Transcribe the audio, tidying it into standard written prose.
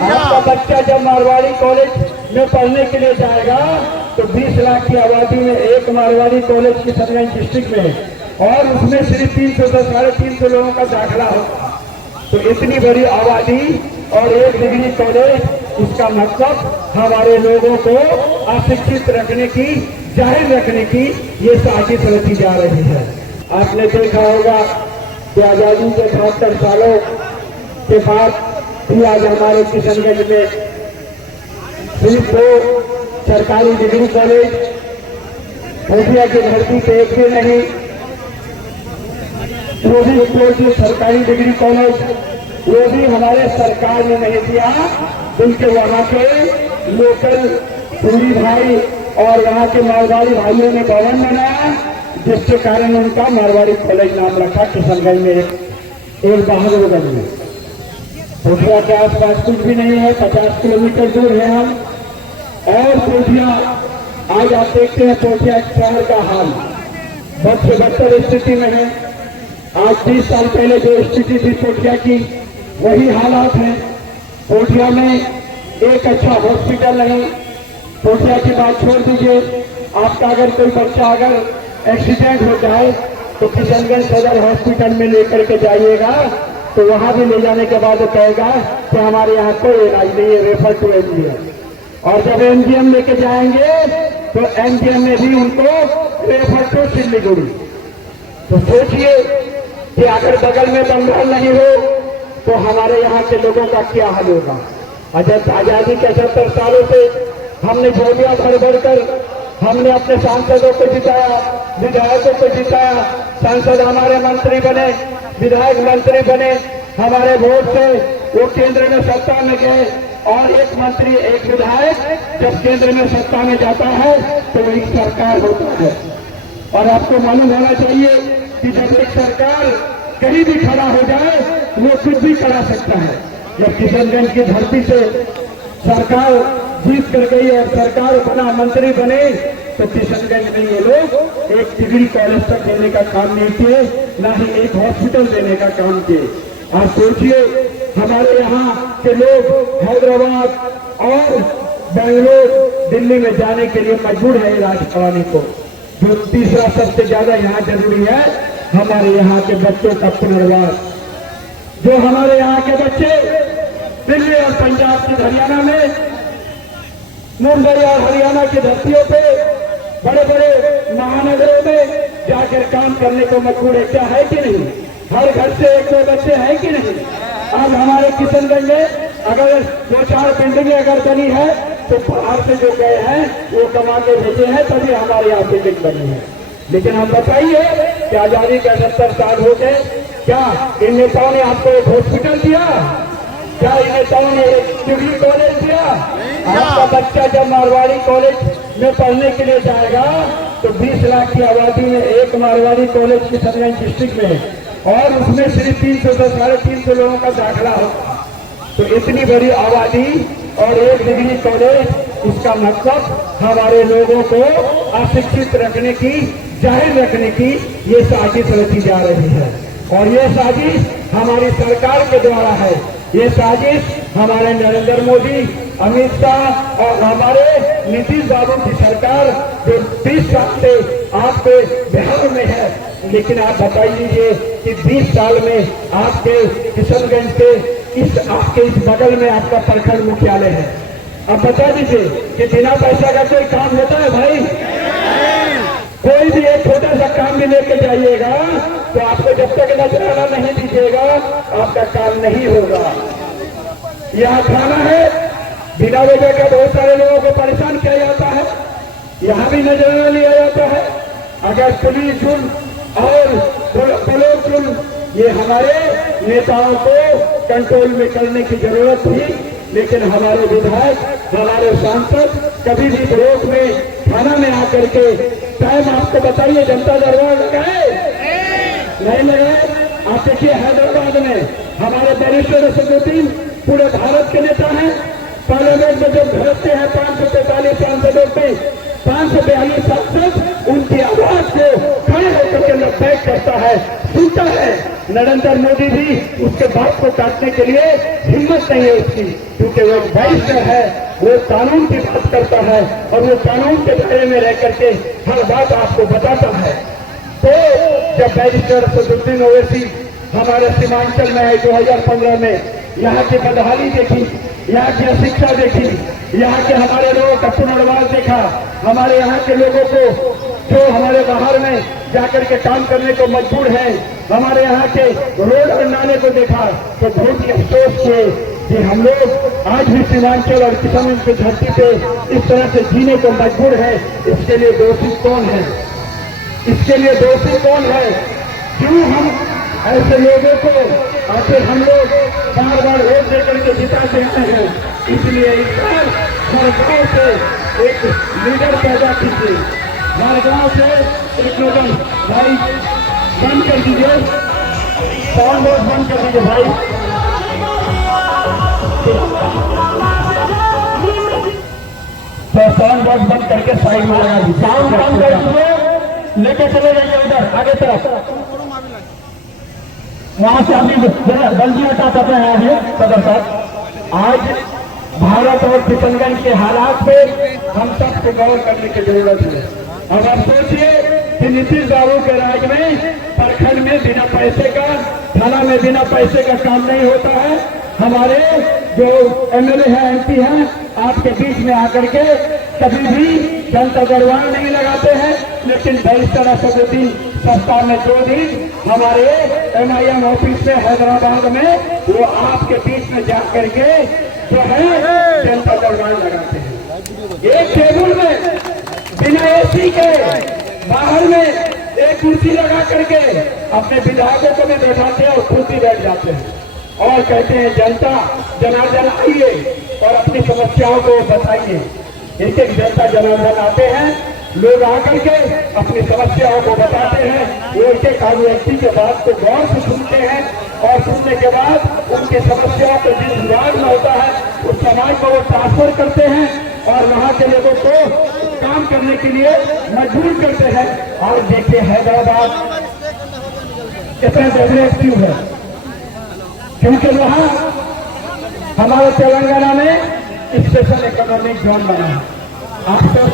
आपका बच्चा जब मारवाड़ी कॉलेज में पढ़ने के लिए जाएगा तो 20 लाख की आबादी में एक मारवाड़ी कॉलेज किशनगंज डिस्ट्रिक्ट में और उसमें सिर्फ 300 से 350 लोगों का दाखिला होगा। तो इतनी बड़ी आबादी और एक डिग्री कॉलेज, इसका मतलब हमारे लोगों को अशिक्षित रखने की, जाहिर रखने की ये साजिश रची जा रही है। आपने देखा होगा कि आजादी के 72 सालों के बाद भी आज हमारे किशनगंज में सिर्फ 2 सरकारी डिग्री कॉलेज, मोदिया की धरती पे एक भी नहीं, वो भी सरकारी डिग्री कॉलेज वो भी हमारे सरकार ने नहीं दिया, उनके वहां के लोकल पूरी भाई और वहां के मारवाड़ी भाइयों ने भवन बनाया, जिसके कारण उनका मारवाड़ी कॉलेज नाम रखा किशनगंज में एक बहादुरगंज में। कोठिया के आसपास कुछ भी नहीं है, 50 किलोमीटर दूर है हम। और कोठिया आज आप देखते हैं कोठिया शहर का हाल बहुत से बदतर स्थिति में है। आज 30 साल पहले जो स्थिति थी कोठिया की, वही हालात है। कोठिया में एक अच्छा हॉस्पिटल नहीं। कोठिया की बात छोड़ दीजिए, आपका अगर कोई बच्चा अगर एक्सीडेंट हो जाए तो किशनगंज सदर हॉस्पिटल में लेकर के जाइएगा तो वहां भी ले जाने के बाद वो कहेगा कि हमारे यहाँ कोई इलाज नहीं है, रेफर टू एमजीएम। और जब एमजीएम लेके जाएंगे तो एमजीएम में भी उनको रेफर टू सिलीगुड़ी। तो सोचिए कि अगर बगल में बंगाल नहीं हो तो हमारे यहाँ के लोगों का क्या हाल होगा। आजादी के 70 सालों से हमने झोलियां भर भर कर हमने अपने सांसदों को जिताया, विधायकों को जिताया। सांसद हमारे मंत्री बने, विधायक मंत्री बने, हमारे वोट से वो केंद्र में सत्ता में गए। और एक मंत्री, एक विधायक जब केंद्र में सत्ता में जाता है तो वही सरकार होता है। और आपको मालूम होना चाहिए कि जब एक सरकार कहीं भी खड़ा हो जाए वो कुछ भी करा सकता है। जब किशनगंज की धरती से सरकार जीत कर गई और सरकार बना, मंत्री बने, तो किशनगंज में ये लोग एक डिग्री कॉलेज तक देने का काम नहीं किए, ना ही एक हॉस्पिटल देने का काम किए। आप सोचिए हमारे यहाँ के लोग हैदराबाद और बेंगलोर, दिल्ली में जाने के लिए मजबूर है इलाज कराने को। जो तीसरा सबसे ज्यादा यहाँ जरूरी है, हमारे यहाँ के बच्चों का पुनर्वास। जो हमारे यहाँ के बच्चे दिल्ली और पंजाब की हरियाणा में, मुंबई और हरियाणा की धरतियों पे, बड़े बड़े महानगरों में जाकर काम करने को मजबूर है, क्या है कि नहीं? हर घर से 1-2 बच्चे हैं कि नहीं? आज हमारे किशनगंज में अगर 2-4 बिल्डिंगें अगर बनी है तो बाहर से जो गए हैं वो कमा के भेजे हैं, तभी हमारे यहाँ बिल्डिंग बनी है। लेकिन हम बताइए कि आजादी के 70 साल हो गए, क्या इन नेताओं ने आपको एक हॉस्पिटल दिया? क्या इन नेताओं ने एक डिग्री कॉलेज दिया? आपका बच्चा जब मारवाड़ी कॉलेज में पढ़ने के लिए जाएगा तो 20 लाख की आबादी में एक मारवाड़ी कॉलेज किशनगंज डिस्ट्रिक्ट में और उसमें सिर्फ 300 से 350 लोगों का दाखिला होगा। तो इतनी बड़ी आबादी और एक डिग्री कॉलेज, इसका मतलब हमारे लोगों को अशिक्षित रखने की, जाहिर रखने की ये साजिश रची जा रही है। और ये साजिश हमारी सरकार के द्वारा है। ये साजिश हमारे नरेंद्र मोदी, अमित शाह और हमारे नीतीश बाबू की सरकार जो 30 साल से आपके बिहार में है। लेकिन आप बताइए कि 20 साल में आपके किशनगंज के आपके इस बगल में आपका प्रखंड मुख्यालय है। अब बता दीजिए कि बिना पैसा का कोई काम होता है भाई? कोई भी एक छोटा सा काम भी लेके जाइएगा तो आपको जब तक नजराना नहीं दीजिएगा आपका काम नहीं होगा। यहाँ थाना है, बिना वजह के बहुत सारे लोगों को परेशान किया जाता है, यहाँ भी नजराना लिया जाता है। अगर पुलिस जुर्म और पुलिस जुर्म ये हमारे नेताओं को कंट्रोल में करने की जरूरत थी, लेकिन हमारे विधायक, हमारे सांसद कभी भी विरोध में थाना में आकर के टाइम आपको बताइए जनता दरबार लगाए नहीं लगाए? आप देखिए हैदराबाद में हमारे वरिष्ठ असदुद्दीन पूरे भारत के नेता हैं, पार्लियामेंट में जब भेजते हैं 543 सांसदों पे 542 सांसद उनकी आवाज को खड़े होकर के लबैक करता है, सुनता है। नरेंद्र मोदी भी उसके बात को काटने के लिए हिम्मत नहीं है उसकी, क्योंकि वो बैरिस्टर है, वो कानून की बात करता है और वो कानून के दायरे में रह करके हर बात आपको बताता है। तो जब बैरिस्टर सदुद्दीन ओवैसी हमारे सीमांचल में आए 2015 में, यहाँ की बदहाली देखी, यहाँ की अशिक्षा देखी, यहाँ के हमारे लोगों का पुनर्वास देखा, हमारे यहाँ के लोगों को जो हमारे बाहर में जाकर के काम करने को मजबूर है, हमारे यहाँ के रोड और नाले को देखा तो बहुत ही अफसोस किए कि हम लोग आज भी सीमांचल और किसानों की धरती पे इस तरह से जीने को मजबूर है। इसके लिए दोषी कौन है? इसके लिए दोषी कौन है? क्यों हम ऐसे लोगों को आखिर हम लोग बार बार वोट देकर के जिताते हैं? इसलिए इस बार सरकार से एक लीडर पैदा कीजिए, हर गांव से एक लोगन भाई बंद कर दीजिए, साउंड बॉक्स बंद कर दीजिए भाई। तो साउंड बॉक्स बंद करके साइड में लगा दीजिए, साउंड बंद कर दीजिए, लेके चले जाइए उधर आगे तरफ, वहां से अभी गलती हटा सकते हैं। आगे सदर साहब, आज भारत और किशनगंज के हालात पे हम सबको गौर करने की जरूरत है। अब आप सोचिए कि नीतीश बाबू के राज में प्रखंड में बिना पैसे का, थाना में बिना पैसे का काम नहीं होता है। हमारे जो एमएलए हैं, एमपी हैं, आपके बीच में आकर के कभी भी जनता दरबार नहीं लगाते हैं, लेकिन बैरिस्टर असदुद्दीन सप्ताह में 2 दिन हमारे MIM ऑफिस में हैदराबाद में वो आपके बीच में जा करके जो है जनता दरबार लगाते हैं। एक टेबल में बिना एसी के बाहर में एक कुर्सी लगा करके अपने विधायकों को भी बैठाते हैं और खुद भी बैठ जाते हैं और कहते हैं जनता जनार्दन आइए और अपनी समस्याओं को बताइए। एक एक जनता जनार्दन आते हैं, लोग आकर के अपनी समस्याओं को बताते हैं, वो एक एक व्यक्ति के बात को गौर से सुनते हैं और सुनने के बाद उनकी समस्याओं को जिस विभाग में होता है उस समाज को वो ट्रांसफर करते हैं और वहां के लोगों को काम करने के लिए मजबूर करते हैं। और देखिए हैदराबाद कितना डेवलप क्यों है? क्योंकि वहां हमारे तेलंगाना में स्पेशल इकोनॉमिक जोन बना है। आप